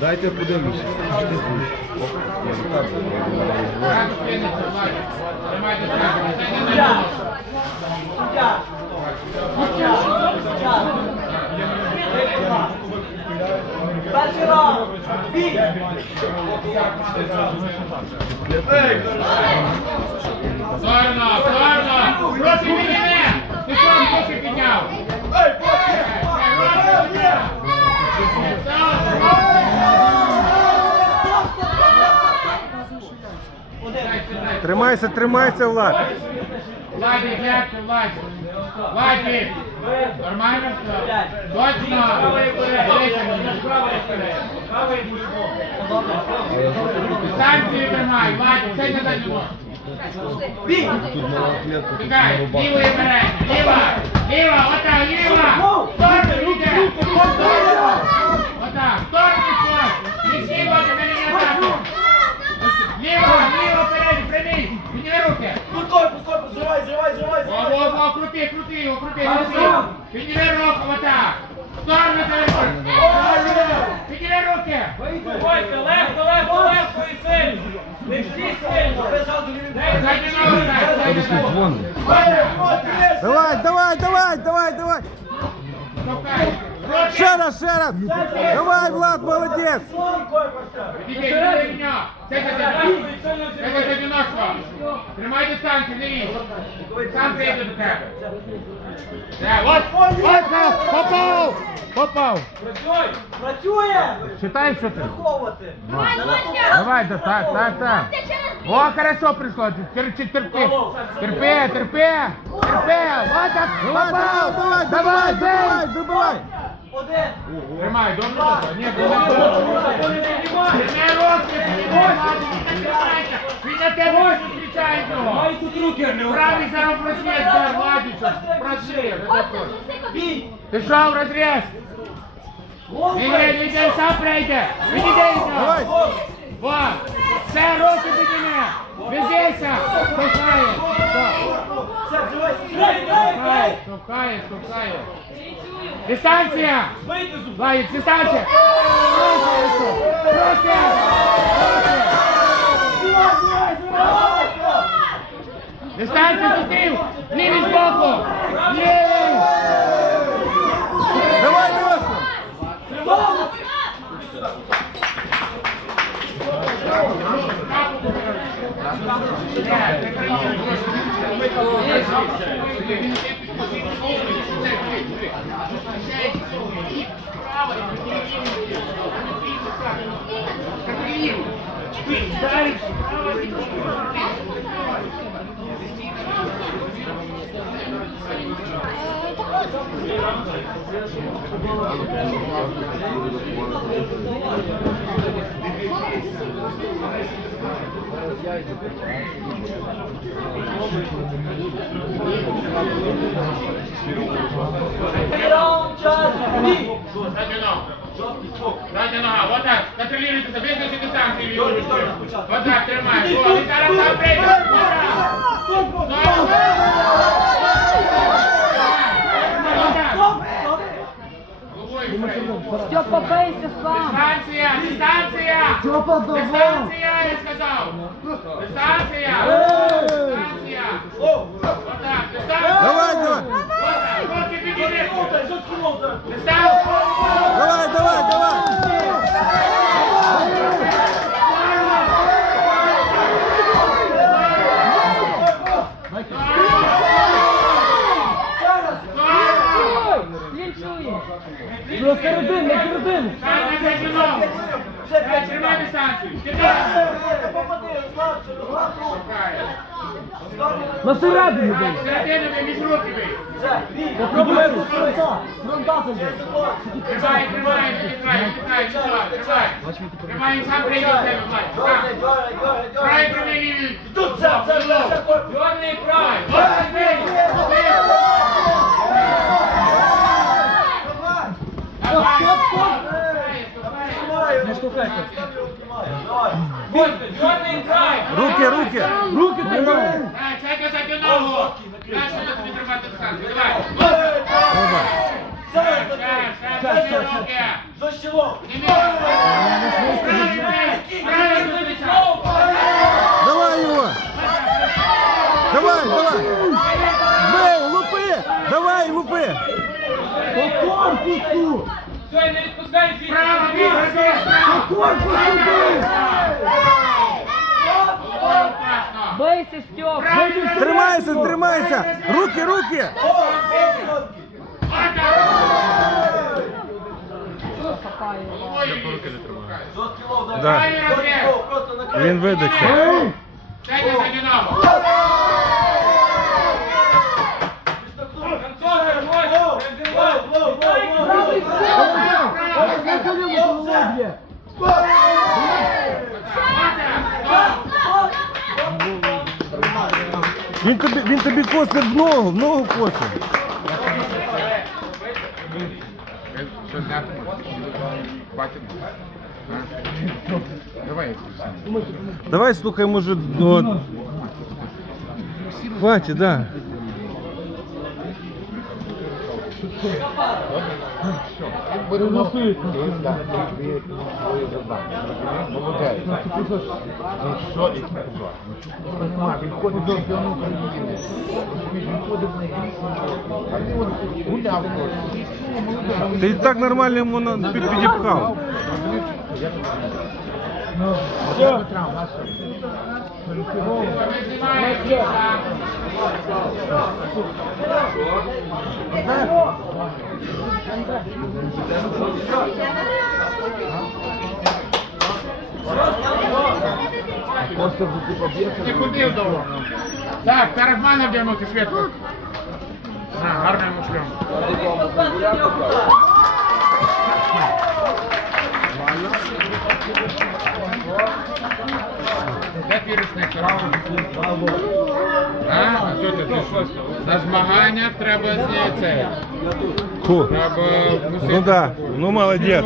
Дайте подивлюся. Перший раунд. Бій. Сорно, сорно! Проти підніми! Ти! Тримайся, тримайся, Влад. Владі, гляньте, Владі! Владі! Нормально все? Точно! Дистанцію тримай, Владі, все не заднього. Бій. Тікай, лівою бере, ліва, ліва, отак, ліва! Сторону йде! Отак, сторону стой! Не всі води, мене не атаку! Ліва, ліва, вперед, прямий! Підніми руки! Пускай, пускай, зривай, зривай, зривай, О, крути, крути його, крути, крути! Підніми руку, отак! Сторону телефон! Підніми руки! Ой, легко, легко, легко і сильно. Не всі сильно. Зайди на руку, зайди на! Отак! Давай, давай, давай, давай, давай. Ще раз, ще раз. Давай, Влад, молодець. Це Це! Тримай дистанцію, не лізь! Сам прийду до тебе! От, попав! Попав! Працює. Считай, що ти. Ховати. Давай, да, так, так, так. О, хорошо пришло. Терпи, терпи. Терпи, терпи. Терпи. Вот так. Давай, давай, давай, давай, давай, Тримай, добре. Ні, не руки, піднімай, не тримайся. Він на тебе зустрічає його. Май тут руки, не Правий зараз просвіт, Владічок. Проси. Бій. Пішов розріз. Ні, ні, ні, сам прийде. Давай. нього. Во! Все, руки підніми! Везися! Штовхає! Штовхає, штовхає, штовхає! Дистанція! Лаїк, дистанція! Руки! Дистанція, зустрів! Лівий збоку! Лівий! Давай, Леша. Раунд час. Бій. Задня нога. Нога, вот так. Дистанцію лівою рукою. Вот так, тримай. О, зараз сам прийде. Ура! так. Степа, бейся сам. Дистанція! Дистанція! Степа, давай. Дистанція, я сказав! Дистанція! Дистанція! Отак, дистанція! Давай, давай. Отак, руки підійди! Дистанція! Давай, давай, давай. Він чує. Ну, середину, на середину. Стань на задню ногу! Все, п'ять Тримай дистанцію! Попади, розслабся, розслабся. На середину бей. Середину ви між руки бий! Все, бій. Попробуй до фронта. Фронта зайди. Тримай, тримай, тримай, тримай, тримай, тримай! Тримай, сам прийде до тебе, Владь! Дьоргай, Так. дьоргай, дьоргай, дьоргай. Правий, правий, лівий! Тут, все, все, все, все. Чорний, правий! Ось бий! Давай. Чорний край. Руки, руки. Руки тримай. Дай, чекай задню ногу! Тобі тримати дистанцію, давай! Зараз. За щелом. Давай його. Давай, давай. Бей, лупи. Давай, лупи. По корпусу! Все, не відпускай звідси. Право, бий! Опасно. Бийся, Стьоп! Тримайся, тримайся. Руки, руки. Просто накрий. Він видихся. За нього. Б'є! Він тобі, він тобі косить в ногу, в ногу косить. Що зняти Бачимо. Давай. Давай слухай, може, от... Хватит, да. Ти і так нормально йому на- пі- підіпхав. Не ходив довго. Так, зараз в мене вдягнути швидко. На, гарно йому шльом. Де твій рушник? А, а що ти? ти що? На змаганнях треба з це. Треба носити. Ну да, ну молодець.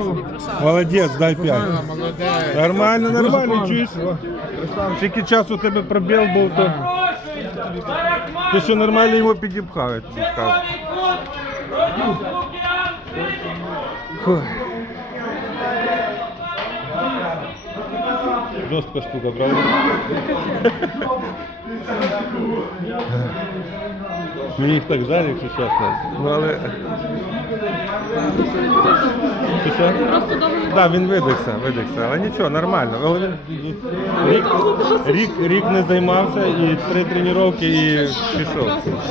Молодець, дай п'ять. Молодець. Нормально, нормально, чуєш? Скільки часу у тебе пробіл був, то. Ти що нормально його підіпхав, Жорстка штука, правда? Мені їх так жаль, якщо чесно. Ну але. Ти що? Так, да, він видихся, видихся, але нічого, нормально. Але він рік, рік, рік не займався і три тренування і пішов.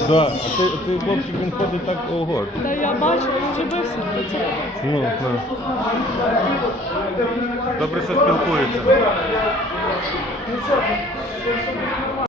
Да. А цей, цей хлопчик він ходить так ого. Та я бачу, він вже бився. то це- Ну, да. Добре, що спілкується.